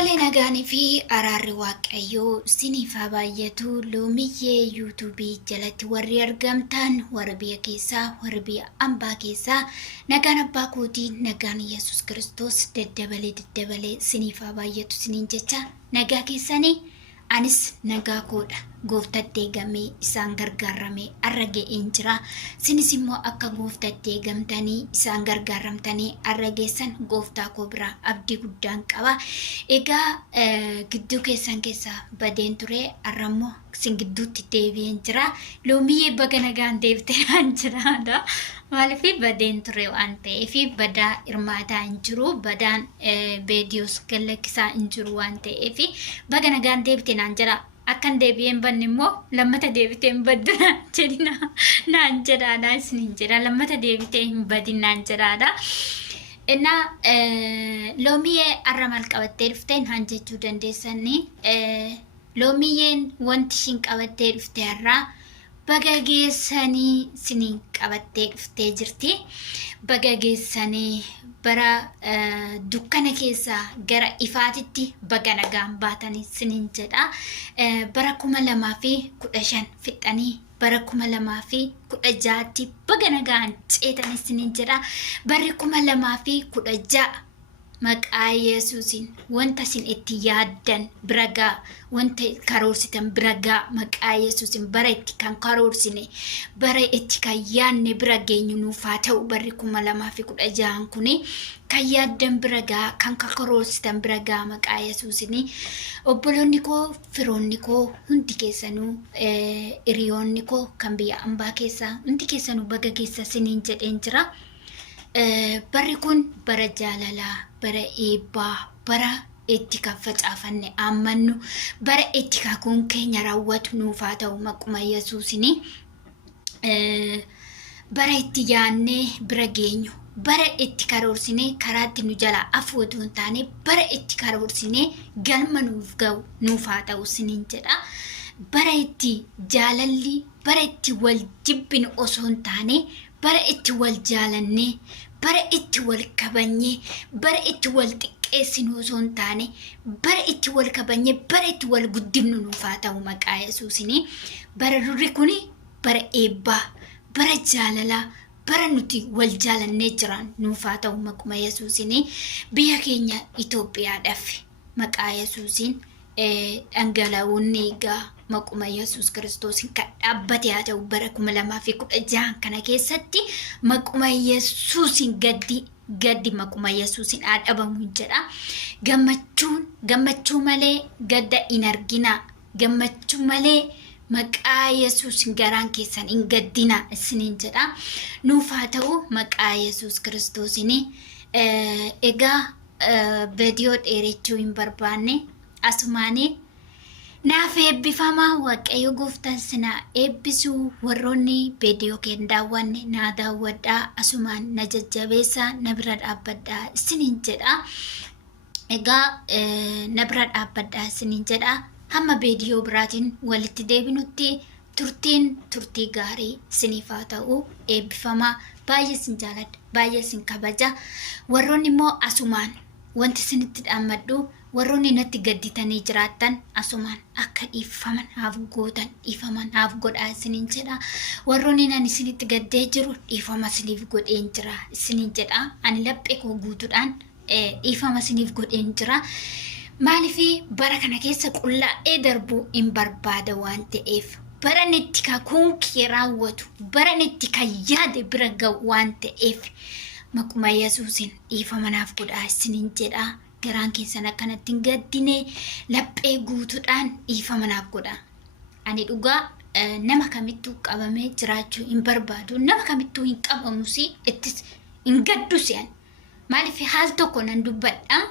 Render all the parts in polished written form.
Tole nagaanii fi araarri waaqayyoo isiniif haa baay'atu. Loomiyyee yuutuubii jalatti warri argamtan warra biyya keessaa warra biyya ambaa keessaa nagaan abbaa kootii nagaan Yesuus Kiristoos daddabalee isiniif haa baay'atu isiniin jecha nagaa keessanii anis nagaa koodha gooftatti eegamee isaan gargaaramee arra ga'een jira. Sinis immoo akka gooftatti eegamtanii isaan gargaaramtanii arra geessan gooftaa koo biraa abdii guddaan qaba. Egaa gidduu keessan keessaa badeen ture arrammoo sin gidduutti deebi'een jira. Loomiyyee baga nagaan deebitee jiraadha. Maaliif badeen ture waan ta'eef badaa hirmaataa hin jiru, badaan beediyoos galakkisaa hin jiru waan ta'eef baga nagaan deebitee naan jira. Akkan deebi'een banne immoo lammata deebitee hin baddu jedhina naan jedhaadha isiniin jedha. Lammata deebitee hin badin naan jedhaadha. Loomiyyee arra maal qabattee dhuftee naan jechuu dandeessanii. Loomiyyeen wanti ishiin qabattee dhuftee har'aa baga geessanii isiniin qabattee dhuftee jirti. Baga geessanii bara dukkana keessaa gara ifaatitti baga nagaan baatanii isiniin jedha. Bara 2015 fixanii bara 2016tti baga nagaan ceetanii isiniin jedha. Barri 2016 maqaa Yesuusin wanta isin itti yaaddan biragaa wanta karoorsitan biragaa maqaa Yesuusin bara itti kan karoorsine bara itti kan yaadne bira geenyu nuuf haa ta'u. Barri 2016 kuni kan yaaddan biragaa kan karoorsitan biragaa maqaa Yesuusin. Obboloonni koo firoonni koo hundi keessanuu hiriyoonni koo kan biyya ambaa keessaa hundi keessanuu baga geessa isiniin jedheen jira. Barri kun bara jaalalaa, bara eebbaa, bara itti kan facaafanne ammannu, bara itti kakuun keenya raawwatu nuuf haa ta'u maquma Yesuusin. Bara itti yaannee bira geenyu, bara itti karoorsine karaatti nu jala afuutu hin taane bara itti karoorsine galma nuuf ga'u nuuf haa ta'u isiniin jedha. Bara itti jaalalli, bara itti wal jibbinu osoo hin taane bara itti wal jaalannee, bara itti wal kabanyee, bara itti wal xiqqeessinu osoo hin taane, bara itti wal kabanyee, bara itti wal guddifnu nuuf haa ta'u maqaa Yesuusin. Bara durri kuni bara eebbaa, bara jaalalaa, bara nuti wal jaalannee jiran nuuf haa ta'u maquma Yesuusin. Biyya keenya Itoophiyaadhaaf maqaa Yesuusin dhangalaa'oonni egaa maquma Yesuus Kiristoosin kan dhaabbate haa ta'u bara 2016 kana keessatti maquma Yesuusin gaddi maquma Yesuusin haa dhabamu jedha. Gammachuu malee gadda hin argina. Gammachuu malee maqaa Yesuusin garaan keessan hin gaddina isiniin jedha. Nuuf haa ta'u maqaa Yesuus Kiristoosin. Egaa viidiyoo dheerechuu hin barbaanne asumaanii naaf eebbifamaa waaqayyo gooftaan sinaa eebbisuu. Warroonni viidiyoo keen daawwanne naa daawwadhaa, asumaan na jajjabeessaa, na bira dhaabbadhaa isiniin jedha. Egaa na bira dhaabbadhaa isiniin jedha. Hamma viidiyoo biraatiin walitti deebinutti turtii gaarii isiniif haa ta'u. Eebbifamaa. Baay'ee sin jaaladha, baay'ee sin kabaja. Warroonni immoo asumaan wanti isinitti dhaammadhu, warroonni natti gadditanii jiraattan asumaan akka dhiifaman haaf gootan dhiifaman haaf godhaa isiniin jedha. Warroonni nan isinitti gaddee jiru dhiifama isiniif godheen jira isiniin jedha. Ani laphee koo guutuudhaan dhiifama isiniif godheen jira. Maaliif bara kana keessa qullaa'ee darbuu hin barbaada waan ta'eef, bara itti kakuun kee raawwatu, bara itti kan yaade bira ga'u waan ta'eef maquma Yesuusin dhiifama naaf godhaa isiniin jedha. Garaan keessan akkanatti hin gaddine laphee guutuudhaan dhiifama naaf godhaa. Ani dhugaa nama kamittuu qabamee jiraachuu hin barbaadu. Nama kamittuu hin qabamus ittis hin gaddus. Maaliif haal tokko nan dubbadha.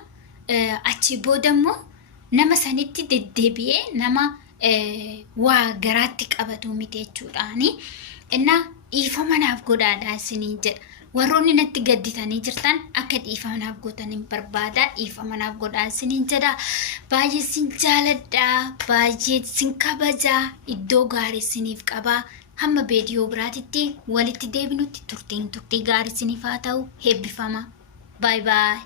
Achi booda immoo nama sanitti deddeebi'ee nama waa garaatti qabatu miti jechuudhaani. Innaa dhiifama naaf godhaadhaa isiniin jedha. Warroonni natti gadditanii jirtan akka dhiifama naaf gootan hin barbaada. Dhiifama naaf godhaa isiniin jedha. Baay'ee sin jaaladha, baay'ee sin kabaja. Iddoo gaarii isiniif qaba. Hamma viidiyoo biraatitti walitti deebinutti turtii gaarii isiniif haa ta'u. Eebbifama. Bye bye.